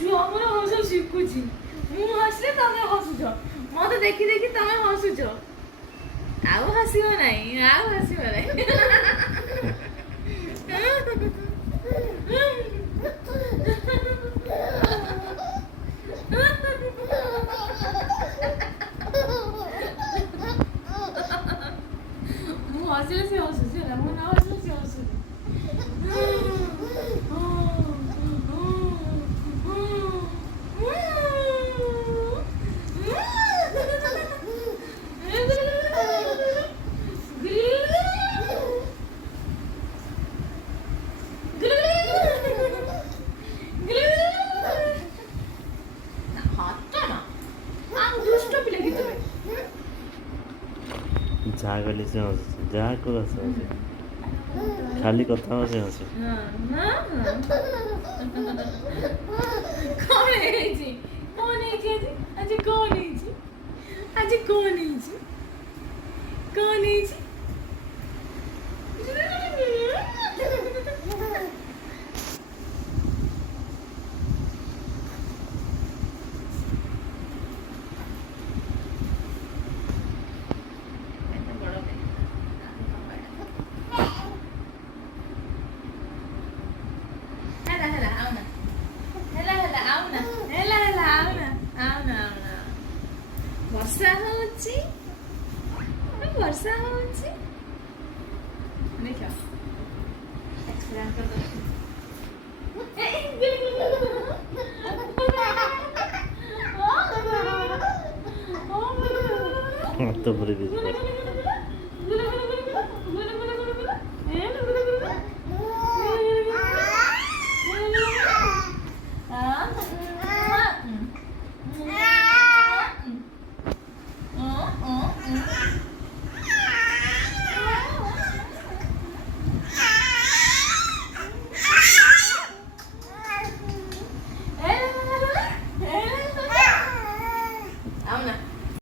ଛୁଆମାନେ ହସ ଶିଖୁଛି। ମୁଁ ହସିଲେ ତମେ ହସୁଛ, ମତେ ଦେଖି ଦେଖି ତମେ ହସୁଛ। ଆଉ ହସିବ ନାହିଁ, ଆଉ ହସିବ ନାହିଁ। ମୁଁ ହସିଲେ ସେ ହସୁଛି ହେଲା, ମୁଁ ନ ହସିଲେ ସେ ହସୁଛି। ଯାହା କହିଲେ ସେ ହସୁଛି, ଯାହା କୁହ ସେ ହସୁଛି, ଖାଲି କଥା ହବ ସେ ହସୁଛି। କଣ ହେଇଛି? କଣ ହେଇଛି ଆଜି? ଆଜି କଣ ହେଇଛି? ଆଜି କଣ ହେଇଛି? କଣ ହେଇଛି? ବର୍ଷା ହଉଛି, ବର୍ଷା ହଉଛି। ଦେଖ ହାତ ପୁରେଇ ଦେଇଛି।